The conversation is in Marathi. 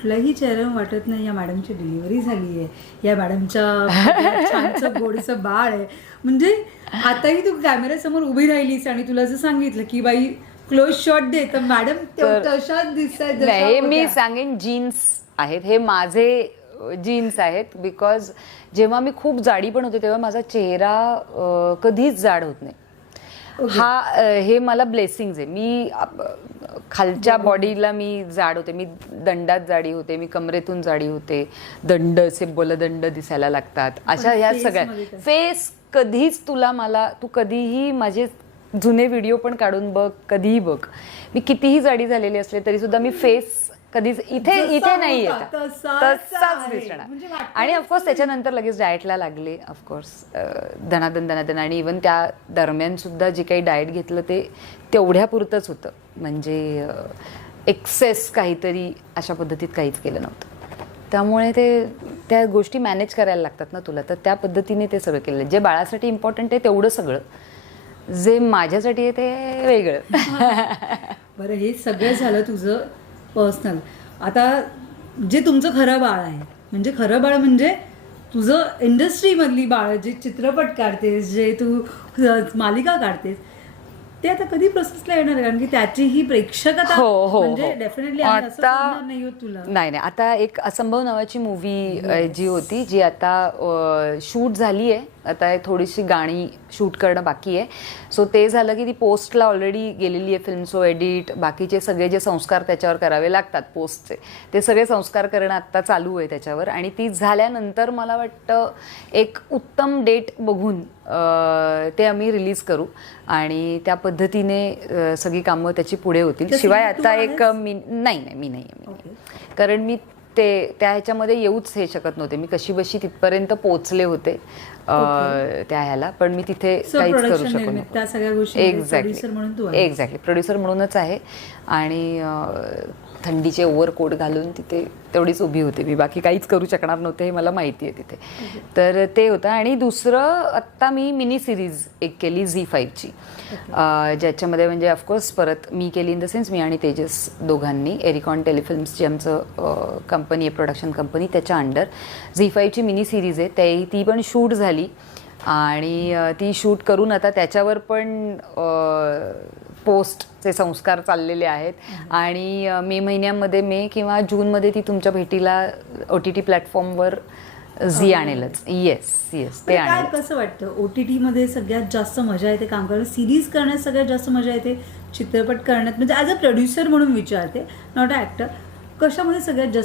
कुठल्याही चेहऱ्यावर वाटत नाही या मॅडमची डिलिव्हरी झाली आहे. या मॅडमच्या गोडीचं बाळ आहे. म्हणजे आताही तू कॅमेऱ्यासमोर उभी राहिलीस आणि तुला जर सांगितलं की बाई क्लोज शॉट दे तर मॅडम तशाच दिसत नाही हे मी सांगेन जीन्स आहेत. हे माझे जीन्स आहेत बिकॉज जेव्हा मी खूप जाडी पण होते तेव्हा माझा चेहरा कधीच जाड होत नाही. हा हे मला ब्लेसिंग आहे. मी खालच्या बॉडीला मी जाड होते. मी दंडात जाडी होते मी कमरेतून जाडी होते. दंड असे बलदंड दिसायला लागतात. अशा ह्या सगळ्या? फेस कधीच तुला मला तू कधीही माझे जुने व्हिडिओ पण काढून बघ कधीही बघ. मी कितीही जाडी झालेली असले तरी सुद्धा मी फेस कधीच इथे इथे नाही होता येत तसाच. दिसणार म्हणजे आणि ऑफकोर्स त्याच्यानंतर लगेच डाएटला लागले ऑफकोर्स धनादन धनादन आणि इवन त्या दरम्यान सुद्धा जे काही डाएट घेतलं ते तेवढ्यापुरतंच होतं. म्हणजे एक्सेस काहीतरी अशा पद्धतीत काहीच केलं नव्हतं. त्यामुळे ते त्या गोष्टी मॅनेज करायला लागतात ना तुला. तर त्या पद्धतीने ते सगळं केलं जे बाळासाठी इम्पॉर्टंट आहे तेवढं सगळं. जे माझ्यासाठी आहे ते वेगळं. बरं हे सगळं झालं तुझं पर्सनल आता जे तुमचं खरं बाळ आहे म्हणजे खरं बाळ म्हणजे तुझं इंडस्ट्रीमधली बाळ जे चित्रपट काढतेस जे तू मालिका काढतेस ते आता कधी प्रोसेसला येणार? कारण की त्याची ही प्रेक्षकता हो हो म्हणजे डेफिनेटली असं आता नाही होत तुला. नाही नाही. आता एक असंभव नावाची मूवी जी होती जी आता शूट झाली आहे आता थोडीशी गाणी शूट करणं बाकी आहे. सो ते झालं की ती पोस्टला ऑलरेडी गेलेली आहे फिल्म सो एडिट बाकीचे सगळे जे संस्कार त्याच्यावर करावे लागतात पोस्टचे ते सगळे संस्कार करणं आत्ता चालू आहे त्याच्यावर. आणि ती झाल्यानंतर मला वाटतं एक उत्तम डेट बघून ते आम्ही रिलीज करू. आणि त्या पद्धतीने सगळी कामं त्याची पुढे होतील. शिवाय आता एक? मी नाही नाही मी नाही मी. कारण मी ते त्या ह्याच्यामध्ये येऊच हे शकत नव्हते. मी कशी बशी तिथपर्यंत पोहोचले होते. त्या ह्याला पण मी तिथे काहीच करू शकत आहेस. एक्झॅक्टली प्रोड्युसर म्हणूनच आहे. आणि थंडीचे ओव्हरकोट घालून तिथे तेवढीच उभी होते मी. बाकी काहीच करू शकणार नव्हते हे मला माहिती आहे तिथे. तर ते होतं. आणि दुसरं आत्ता मी मिनी सिरीज एक केली झी फाईव्हची. ज्याच्यामध्ये म्हणजे ऑफकोर्स परत मी केली इन द सेन्स मी आणि तेजस दोघांनी एरिकॉन टेलिफिल्म्स जे आमचं कंपनी आहे प्रोडक्शन कंपनी त्याच्या अंडर झी फाईव्हची मिनी सिरीज आहे. ते ती पण शूट झाली आणि अ, ती शूट करून आता त्याच्यावर पण पोस्टचे संस्कार चाललेले आहेत. आणि मे महिन्यामध्ये मे किंवा जूनमध्ये ती तुमच्या भेटीला ओ टी टी प्लॅटफॉर्मवर झी आणेलच. येस येस ते काय कसं वाटतं? ओ टी टीमध्ये सगळ्यात जास्त मजा येते काम करण्यात सिरीज करण्यात सगळ्यात जास्त मजा येते? चित्रपट करण्यात? म्हणजे ॲज अ प्रोड्युसर म्हणून विचारते नॉट अ ॲक्टर कशामध्ये सगळ्यात जास्त